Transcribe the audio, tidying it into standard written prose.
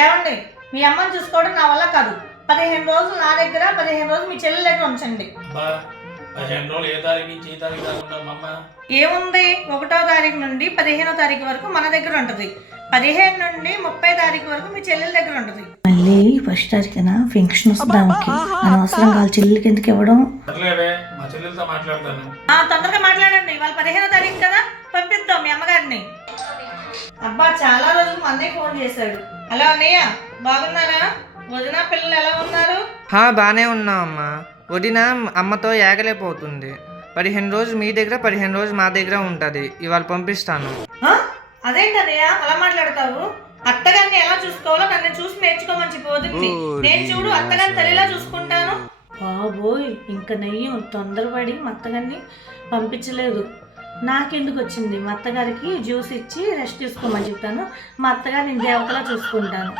ఏమండి, మీ అమ్మని చూసుకోవడం నా వల్ల కాదు. 15 రోజులు నా దగ్గర, 15 రోజులు మీ చెల్లెల దగ్గర ఉంచండి. 15 రోజులు ఏ తారీఖు నుంచి ఏ తారీఖు దాకా ఉంటాం అమ్మ? ఏముంది, 1వ తారీఖు నుండి 15వ తారీఖు వరకు మన దగ్గర ఉంటుంది. 15 నుండి 30 తారీఖు వరకు మీ చెల్లెల దగ్గర ఉంటుంది. మళ్ళీ 1వ తారీఖున ఫంక్షన్ వస్తుంది ఆమెకి. అనవసరంగా వాళ్ళ చెల్లెలకి ఎందుకు ఇవ్వడం? సర్లేవే, మా చెల్లెలతో మాట్లాడతాను. తొందరగా మాట్లాడండి. వాళ్ళ 15వ తారీఖు కదా, పంపిద్దాం మీ అమ్మగారిని. అబ్బా, చాలా రోజులు మా అన్నయ్య ఫోన్ చేశాడు. హలో అన్నయ్య, బాగున్నారా? వదిన పిల్లలు ఎలా ఉన్నారు? బాగానే ఉన్నాం అమ్మా. వదిన అమ్మతో ఏగలేకపోతుంది. 15 రోజులు మీ దగ్గర, 15 రోజులు మా దగ్గర ఉంటుంది. ఇవాళ పంపిస్తాను. అదేంటి అన్నయ్య అలా మాట్లాడతావు? అత్తగారిని ఎలా చూసుకోవాలో నన్ను చూసి నేర్చుకోమని చెప్పి నేను చూడు అత్తగారిని తల్లిలా చూసుకుంటాను. బాబోయ్, ఇంకా నెయ్యి తొందరపడి మా అత్తగారిని పంపించలేదు. నాకెందుకు వచ్చింది? మా అత్తగారికి జ్యూస్ ఇచ్చి రెస్ట్ తీసుకోమని చెప్తాను. మా అత్తగారిని దేవతలా చూసుకుంటాను.